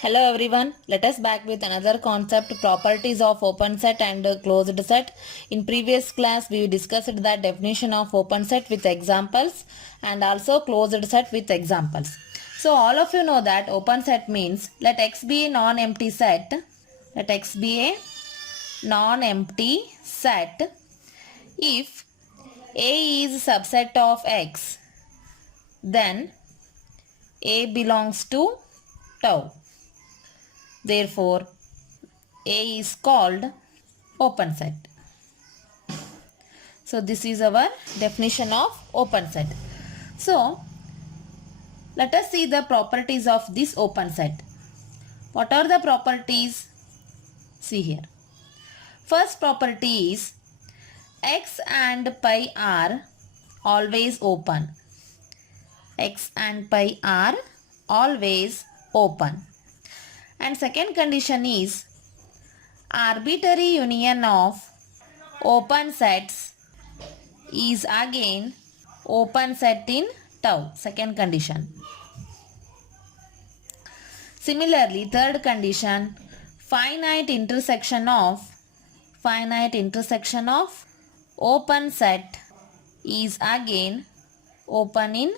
Hello everyone, let us back with another concept, properties of open set and closed set. In previous class we discussed the definition of open set with examples and also closed set with examples. So all of you know that open set means let X be a non-empty set. Let X be a non-empty set if A is subset of X, then A belongs to tau. Therefore, A is called open set. So, this is our definition of open set. So, let us see the properties of this open set. What are the properties? See here. First property is X and pi are always open. X and pi are always open. And second condition is arbitrary union of open sets is again open set in tau. Second condition. Similarly, third condition, finite intersection of open set is again open in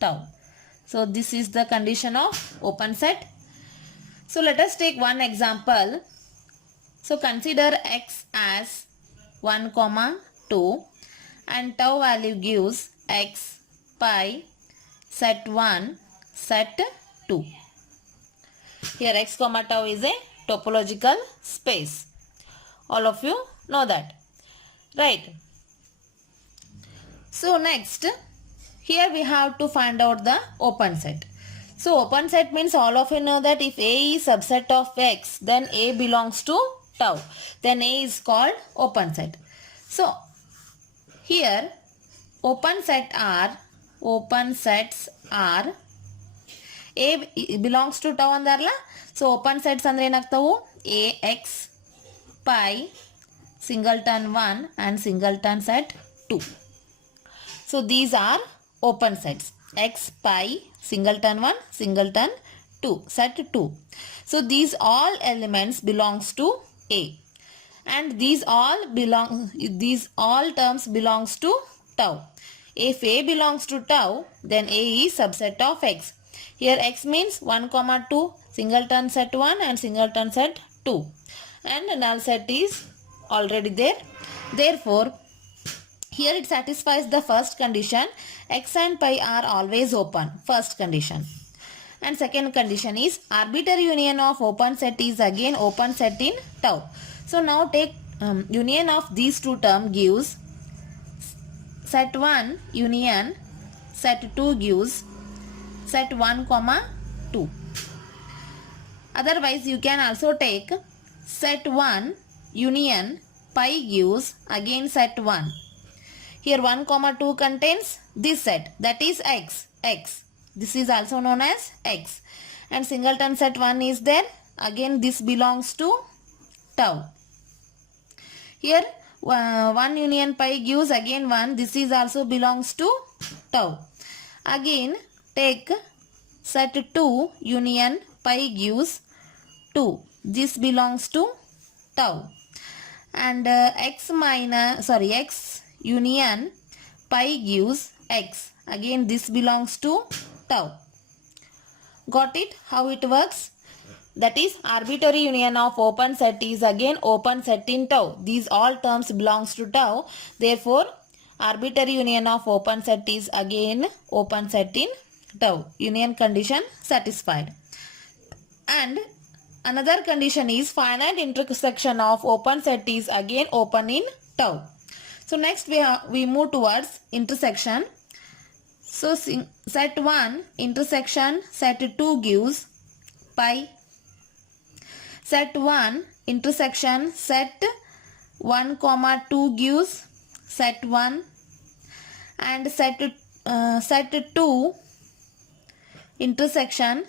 tau. So this is the condition of open set. So let us take one example. So consider X as 1, 2 and tau value gives X pi set 1 set 2. Here X, tau is a topological space. All of you know that, right? So next, here we have to find out the open set. So open set means all of you know that if A is subset of X, then A belongs to tau. Then A is called open set. So here open sets are A belongs to tau andarla. So open sets andre enagtavu A X pi singleton 1 and singleton set 2. So these are open sets. X pi singleton 1 singleton 2 set 2. So these all elements belongs to A and these all terms belongs to tau. If A belongs to tau, then A is subset of X. Here X means 1, 2 singleton set 1 and singleton set 2 and null set is already there. Therefore, here it satisfies the first condition, X and pi are always open, first condition. And second condition is arbitrary union of open set is again open set in tau. So now take union of these two terms gives set 1 union set 2 gives set 1, 2. Otherwise you can also take set 1 union pi gives again set 1. Here 1, 2 contains this set, that is X. This is also known as X. And singleton set 1 is there. Again this belongs to tau. Here 1 union pi gives again 1. This is also belongs to tau. Again take set 2 union pi gives 2. This belongs to tau. And X union pi gives X. Again this belongs to tau. Got it? How it works? That is arbitrary union of open set is again open set in tau. These all terms belongs to tau. Therefore, arbitrary union of open set is again open set in tau. Union condition satisfied. And another condition is finite intersection of open set is again open in tau. So next we move towards intersection. So set 1 intersection set 2 gives pi. Set 1 intersection set 1, 2 gives set 1 and set 2 intersection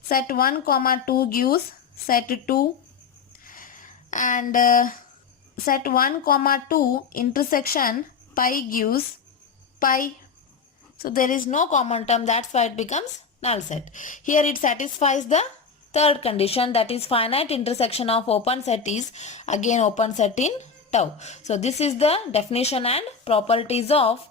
set 1, 2 gives set 2 and set 1, 2 intersection pi gives pi. So there is no common term, that's why it becomes null set. Here it satisfies the Third condition, that is finite intersection of open set is again open set in tau. So this is the definition and properties of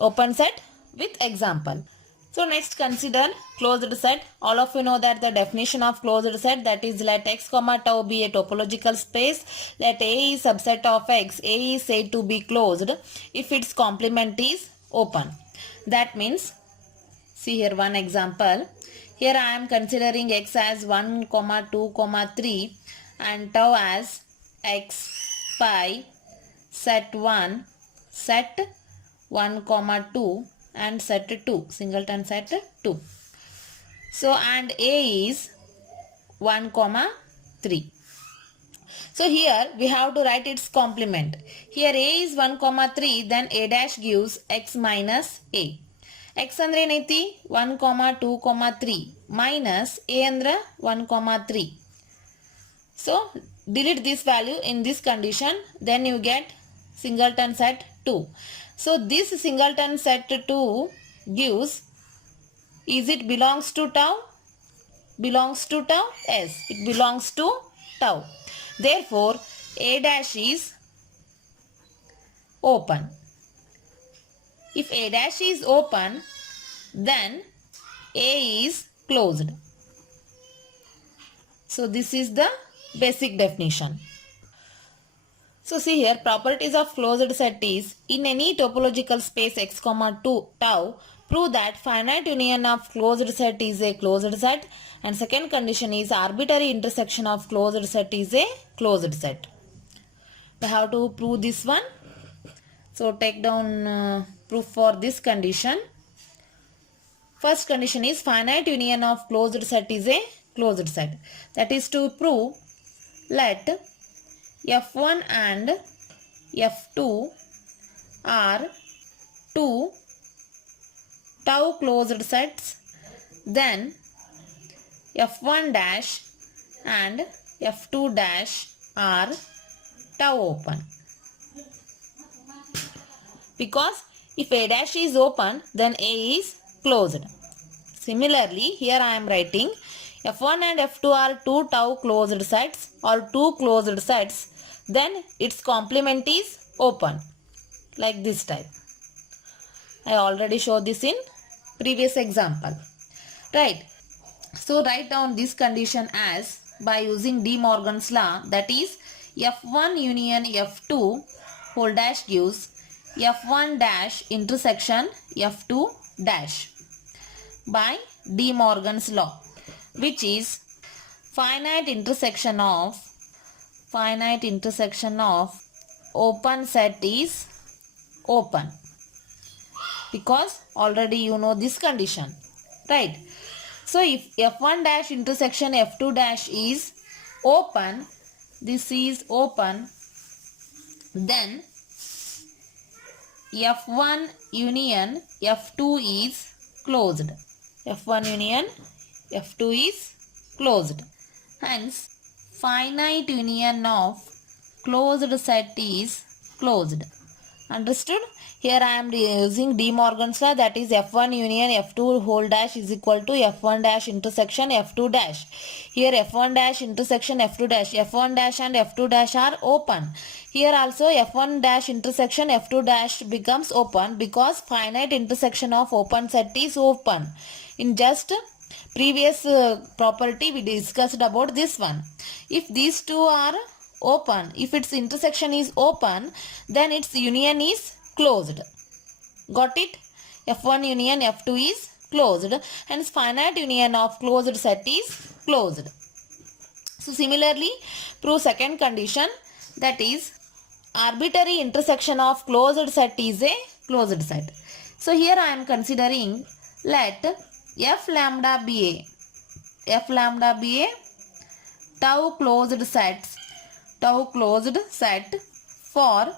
open set with example. So next consider closed set. All of you know that the definition of closed set, that is let x comma tau be a topological space. Let A is subset of x. A is said to be closed if its complement is open. That means, see here one example. Here I am considering x as 1, 2, 3 and tau as x pi set 1, set 1, 2 and set 2, singleton set 2. So and A is 1, 3. So here we have to write its complement. Here A is 1, 3, then A dash gives x minus A. X andre ಏನೈತಿ 1, 2, 3 minus A andre 1, 3. So delete this value in this condition, then you get singleton set 2. So this singleton set 2 gives, is it belongs to tau? Belongs to tau? Yes, it belongs to tau. Therefore, A dash is open. If A dash is open, then A is closed. So this is the basic definition. So see here, properties of closed set is, in any topological space x, 2 tau, prove that finite union of closed set is a closed set, and second condition is arbitrary intersection of closed set is a closed set. We have to prove this one. So take down proof for this condition. First condition is finite union of closed set is a closed set. That is to prove, let F1 and F2 are two tau closed sets, then F1 dash and F2 dash are tau open. Because if A dash is open, then A is closed. Similarly, here I am writing F1 and F2 are two tau closed sets or two closed sets, then its complement is open, like this type. I already showed this in previous example. Right. So write down this condition as, by using De Morgan's law, that is F1 union F2 whole dash gives F1 dash intersection F2 dash, by De Morgan's law, which is finite intersection of open set is open. Because already you know this condition, right? So if F1 dash intersection F2 dash is open, this is open, then F1 union F2 is closed. F1 union F2 is closed. Hence, finite union of closed set is closed. Understood? Here I am using De Morgan's law, that is F1 union F2 whole dash is equal to F1 dash intersection F2 dash. Here F1 dash intersection F2 dash. F1 dash and F2 dash are open. Here also F1 dash intersection F2 dash becomes open, because finite intersection of open set is open. In just previous property we discussed about this one. If these two are open, if its intersection is open, then its union is closed. Got it? F1 union F2 is closed, hence finite union of closed set is closed. So similarly, prove second condition, that is arbitrary intersection of closed set is a closed set. So here I am considering, let F lambda be a tau closed set for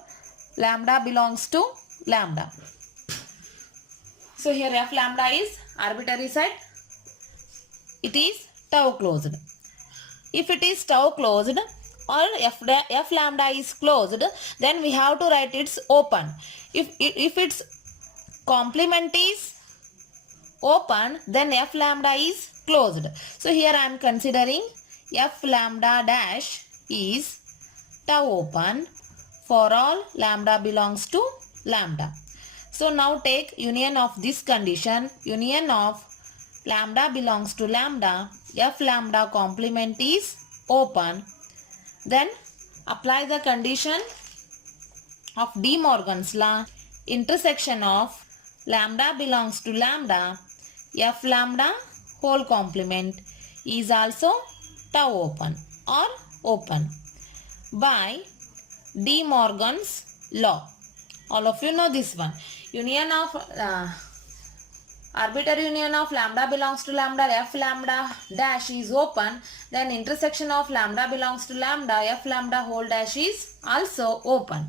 lambda belongs to lambda. So here F lambda is arbitrary set. It is tau closed. If it is tau closed or F lambda is closed, then we have to write it's open. If its complement is open, then f lambda is closed. So here I am considering f lambda dash is tau open for all lambda belongs to lambda. So now take union of this condition, union of lambda belongs to lambda, f lambda complement is open. Then apply the condition of De Morgan's law, intersection of lambda belongs to lambda, f lambda whole complement is also tau open or open by De Morgan's law. All of you know this one. Union of arbitrary union of lambda belongs to lambda, f lambda dash is open, then intersection of lambda belongs to lambda, f lambda whole dash is also open.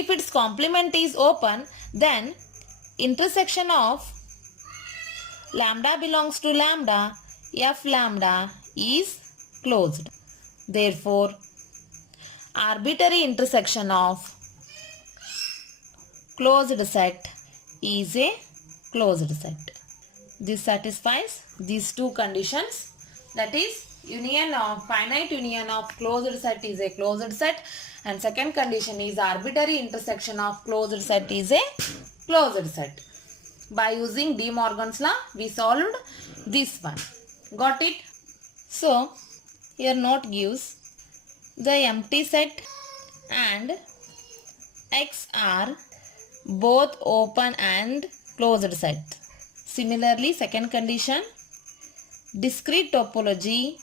If its complement is open, then intersection of lambda belongs to lambda, f lambda is closed. Therefore, arbitrary intersection of closed set is a closed set. This satisfies these two conditions, that is union of finite union of closed set is a closed set, and second condition is arbitrary intersection of closed set is a closed set. By using De Morgan's law we solved this one. Got it? So here note gives the empty set and X are both open and closed set. Similarly, second condition, discrete topology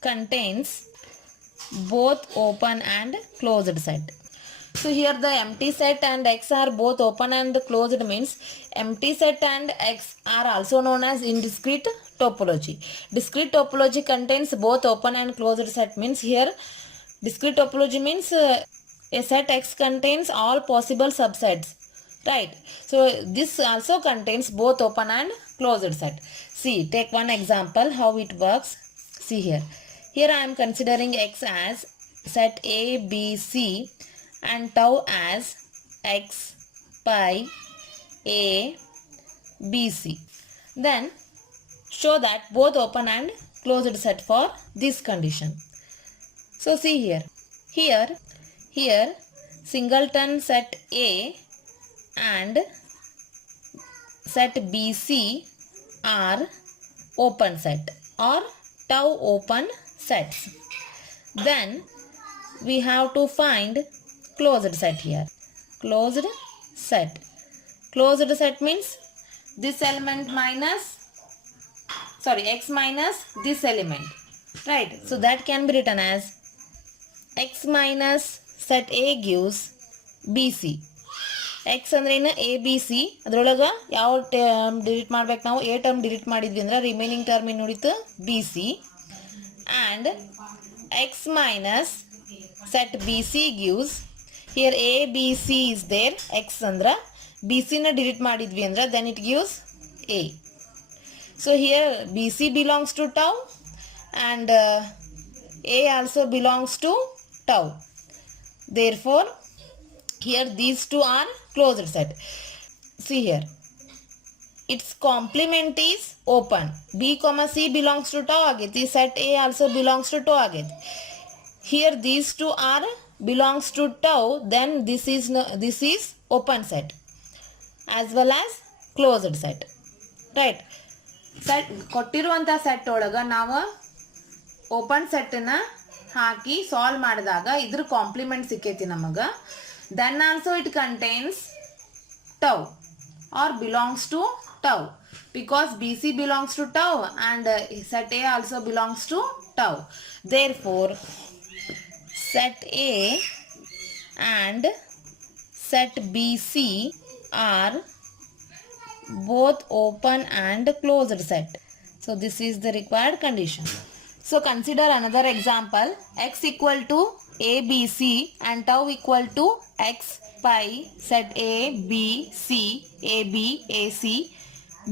contains both open and closed set. So here the empty set and X are both open and closed means empty set and X are also known as indiscrete topology. Discrete topology contains both open and closed set means here discrete topology means a set X contains all possible subsets. Right. So this also contains both open and closed set. See, take one example how it works. See here. Here I am considering X as set A, B, C and tau as X, pi, A, B, C. Then show that both open and closed set for this condition. So see here. Here singleton set A and set BC are open set or tau open sets. Then we have to find closed set here. Closed set. Closed set means this element minus, sorry, X minus this element. Right. So that can be written as X minus set A gives BC. X ಅಂದ್ರೆ ಏನು A B C, ಅದರೊಳಗೆ ಯಾವ term delete ಮಾಡ್ಬೇಕು ನಾವು, A term delete ಮಾಡಿದ್ವಿ ಅಂದ್ರೆ remaining term ಏನು ಉಳಿತು B C, and X minus set B C gives here A B C is there, X ಅಂದ್ರೆ ಬಿ ಸಿನ ಡಿಲೀಟ್ ಮಾಡಿದ್ವಿ ಅಂದ್ರೆ then it gives A. So here B C belongs to tau and A also belongs to tau. Therefore, here these two are closed set. See here, its complement is open. B, C belongs to tau ageti. Set A also belongs to tau ageti. Here these two are belongs to tau. Then this is open set as well as closed set. Right? Set ಕೊಟ್ಟಿರುವಂತ set ಒಳಗ ನಾವು open set ನ ಹಾಕಿ solve ಮಾಡಿದಾಗ ಇದ್ರ compliment ಸಿಕ್ಕೈತಿ ನಮಗ. Then also it contains tau or belongs to tau because BC belongs to tau and set A also belongs to tau. Therefore, set A and set BC are both open and closed set. So this is the required condition. So consider another example. X equal to ABC and tau equal to X pi set A, B, C, AB, AC,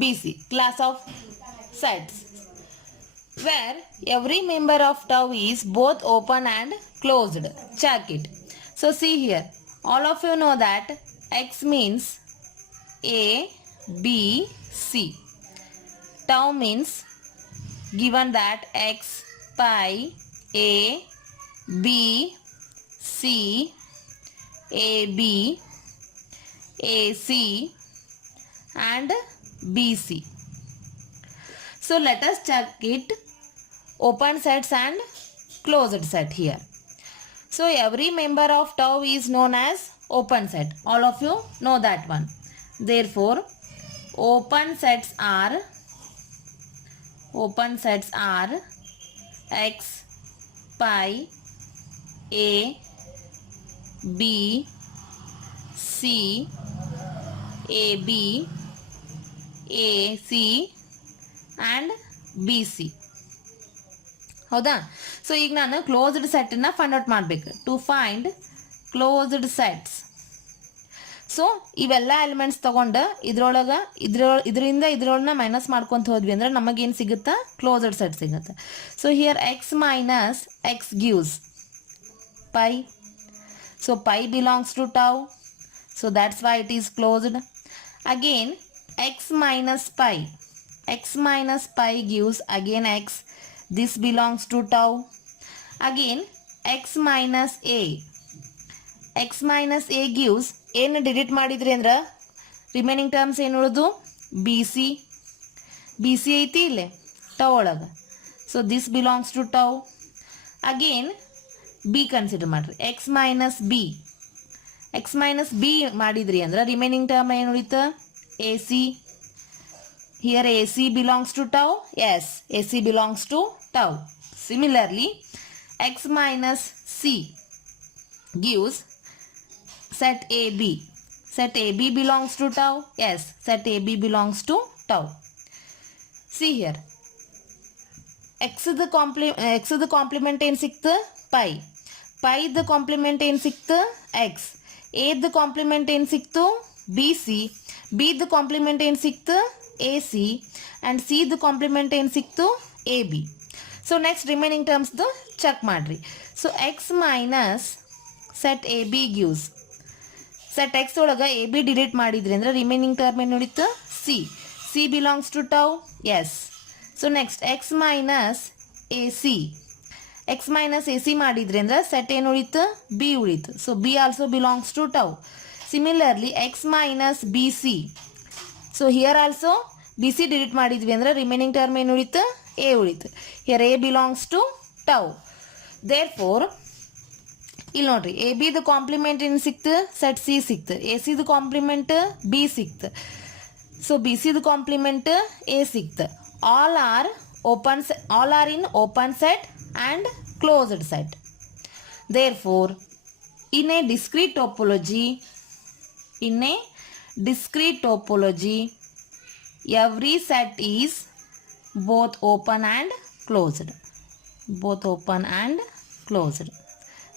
BC. Class of sets where every member of tau is both open and closed. Check it. So see here. All of you know that X means A, B, C. tau means given that x, pi, a, b, c, ab, ac and bc. So let us check it open sets and closed set here. So every member of tau is known as open set. All of you know that one. Therefore open sets are x, pi, a, b, c, ab, ac and bc. ಹೌದಾ? So ಈಗ ನಾನು closed ಸೆಟ್ಟನ್ನು find out ಮಾಡಬೇಕು. To find closed sets, so ಇವೆಲ್ಲ elements ತಗೊಂಡು ಇದರಿಂದ ಇದ್ರೊಳನ್ನ minus ಮಾಡ್ಕೊಂತ ಹೋದ್ವಿ ಅಂದ್ರೆ ನಮಗೇನು ಸಿಗುತ್ತಾ? ಕ್ಲೋಸ್ಡ್ ಸೆಟ್ ಸಿಗುತ್ತೆ. So here X minus X gives phi. So phi belongs to tau, so that's why it is closed. Again X minus phi gives again x. This belongs to tau. Again x minus a gives, ಏನು delete ಮಾಡಿದ್ರಿ ಅಂದ್ರೆ remaining terms ಏನು ಉಳಿದು? B C ಐತಿ ಇಲ್ಲೇ tau ಒಳಗೆ. So this belongs to tau. Again B consider ಮಾಡ್ರಿ. X minus B ಮಾಡಿದ್ರಿ ಅಂದ್ರೆ ರಿಮೈನಿಂಗ್ ಟರ್ಮ್ ಏನು ಉಳಿತು? A C. Here AC belongs to tau. Yes, AC belongs to tau. Similarly, x minus c gives set AB. Set AB belongs to tau. Yes, set AB belongs to tau. See here. X the complement ಏನು ಸಿಕ್ತು? pi. Pi the complement ಏನು ಸಿಕ್ತು? x. A the complement ಏನು ಸಿಕ್ತು? BC. B the complement ಏನು ಸಿಕ್ತು? AC and C the complement ಏನು ಸಿಕ್ತು? AB. ಸೊ ನೆಕ್ಸ್ಟ್ ರಿಮೈನಿಂಗ್ ಟರ್ಮ್ಸ್ದು ಚೆಕ್ ಮಾಡ್ರಿ. So X minus set A B gives, set X ಒಳಗೆ ಎ ಬಿ ಡಿಲೀಟ್ ಮಾಡಿದ್ರಿ ಅಂದ್ರೆ ರಿಮೈನಿಂಗ್ ಟರ್ಮ್ ಏನು ಉಳಿತು? C belongs to tau. Yes. So next X minus A C ಮಾಡಿದ್ರಿ ಅಂದ್ರೆ ಸೆಟ್ ಏನು ಉಳಿತು? ಬಿ ಉಳಿತು. So B also belongs to tau. Similarly X minus B C. So here also B C delete ಮಾಡಿದ್ವಿ ಅಂದ್ರೆ remaining term ಏನು ಉಳಿತು? A ಉಳಿತು. Here A belongs to tau. Therefore ಇಲ್ಲಿ ನೋಡ್ರಿ, ಎ ಬಿದು ಕಾಂಪ್ಲಿಮೆಂಟ್ ಏನು ಸಿಕ್ತು? ಸೆಟ್ ಸಿ ಸಿಕ್ತು. ಎ ಸಿದು ಕಾಂಪ್ಲಿಮೆಂಟ್ ಬಿ ಸಿಕ್ತು. ಸೊ ಬಿ ಸಿದು ಕಾಂಪ್ಲಿಮೆಂಟ್ ಎ ಸಿಕ್ತು. All are in open set and closed set. Therefore in a discrete topology, every set is both open and closed.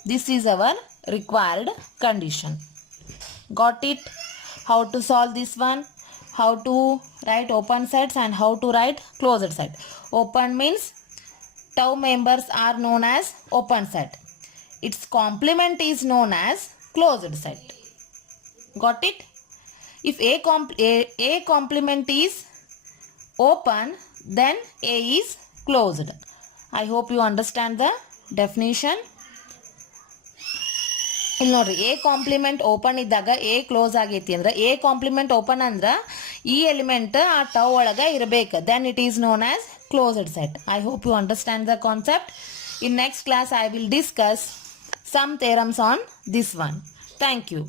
This is our required condition. Got it? How to solve this one? How to write open sets and how to write closed set. Open means tau members are known as open set. Its complement is known as closed set. Got it? If a complement is open, then A is closed. I hope you understand the definition. ಇಲ್ಲಿ ನೋಡ್ರಿ, A compliment open ಇದ್ದಾಗ A close ಆಗೈತಿ ಅಂದ್ರೆ, A compliment open ಅಂದ್ರೆ ಈ element ಆ tau ಒಳಗೆ ಇರಬೇಕು. Then it is known as closed set. I hope you understand the concept. In next class I will discuss some theorems on this one. Thank you.